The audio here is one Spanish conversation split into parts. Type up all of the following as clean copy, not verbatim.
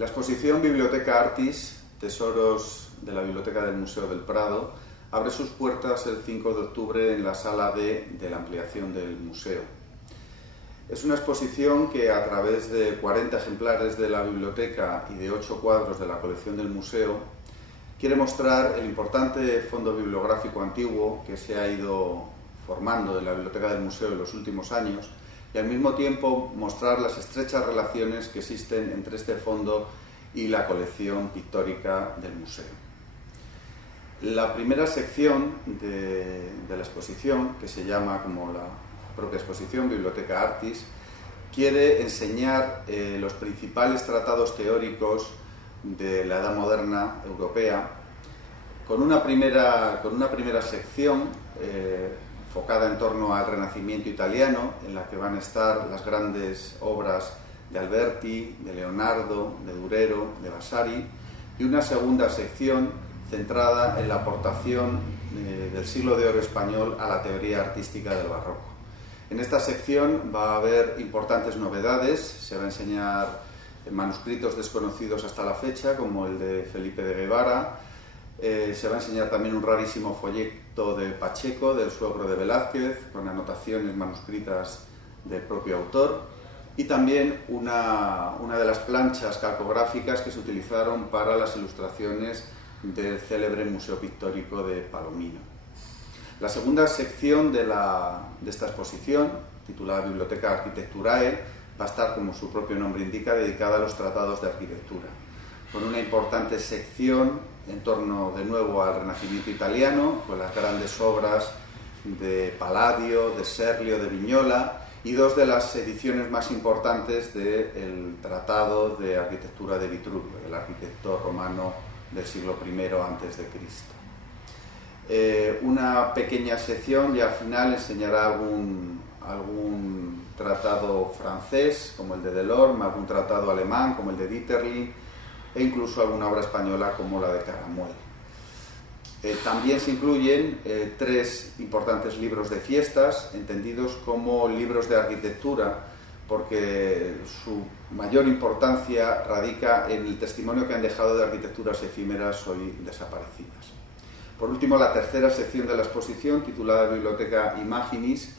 La exposición Biblioteca Artis, Tesoros de la Biblioteca del Museo del Prado, abre sus puertas el 5 de octubre en la sala D de la ampliación del museo. Es una exposición que, a través de 40 ejemplares de la biblioteca y de 8 cuadros de la colección del museo, quiere mostrar el importante fondo bibliográfico antiguo que se ha ido formando en la biblioteca del museo en los últimos años, y al mismo tiempo mostrar las estrechas relaciones que existen entre este fondo y la colección pictórica del museo. La primera sección de la exposición, que se llama, como la propia exposición, Biblioteca Artis, quiere enseñar los principales tratados teóricos de la Edad Moderna europea, con una primera sección enfocada en torno al Renacimiento italiano, en la que van a estar las grandes obras de Alberti, de Leonardo, de Durero, de Vasari, y una segunda sección centrada en la aportación del siglo de oro español a la teoría artística del barroco. En esta sección va a haber importantes novedades. Se va a enseñar manuscritos desconocidos hasta la fecha, como el de Felipe de Guevara. Se va a enseñar también un rarísimo folleto de Pacheco, del suegro de Velázquez, con anotaciones manuscritas del propio autor, y también una de las planchas calcográficas que se utilizaron para las ilustraciones del célebre Museo Pictórico de Palomino. La segunda sección de esta exposición, titulada Biblioteca Architecturae, va a estar, como su propio nombre indica, dedicada a los tratados de arquitectura, con una importante sección en torno, de nuevo, al Renacimiento italiano, con las grandes obras de Palladio, de Serlio, de Vignola, y dos de las ediciones más importantes del Tratado de Arquitectura de Vitruvio, el arquitecto romano del siglo I a.C. Una pequeña sección ya al final enseñará algún tratado francés, como el de Delorme, algún tratado alemán, como el de Dieterling, e incluso alguna obra española como la de Caramuel. También se incluyen 3 importantes libros de fiestas, entendidos como libros de arquitectura, porque su mayor importancia radica en el testimonio que han dejado de arquitecturas efímeras hoy desaparecidas. Por último, la tercera sección de la exposición, titulada Biblioteca Imaginis,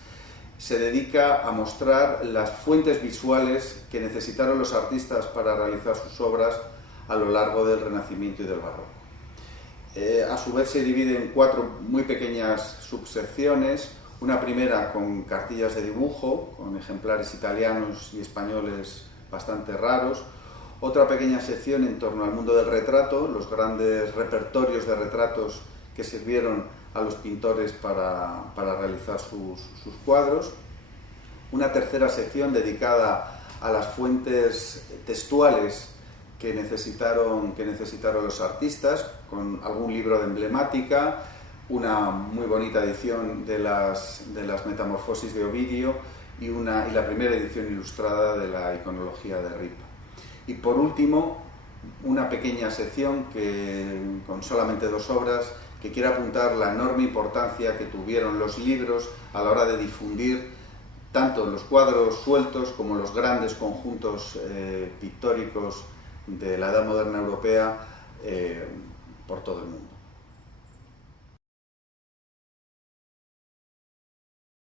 se dedica a mostrar las fuentes visuales que necesitaron los artistas para realizar sus obras a lo largo del Renacimiento y del Barroco. A su vez se divide en 4 muy pequeñas subsecciones, una primera con cartillas de dibujo, con ejemplares italianos y españoles bastante raros, otra pequeña sección en torno al mundo del retrato, los grandes repertorios de retratos que sirvieron a los pintores para realizar sus cuadros, una tercera sección dedicada a las fuentes textuales que necesitaron los artistas, con algún libro de emblemática, una muy bonita edición de las Metamorfosis de Ovidio y la primera edición ilustrada de la Iconología de Ripa. Y por último, una pequeña sección con solamente 2 obras, que quiere apuntar la enorme importancia que tuvieron los libros a la hora de difundir tanto los cuadros sueltos como los grandes conjuntos pictóricos de la Edad Moderna europea por todo el mundo.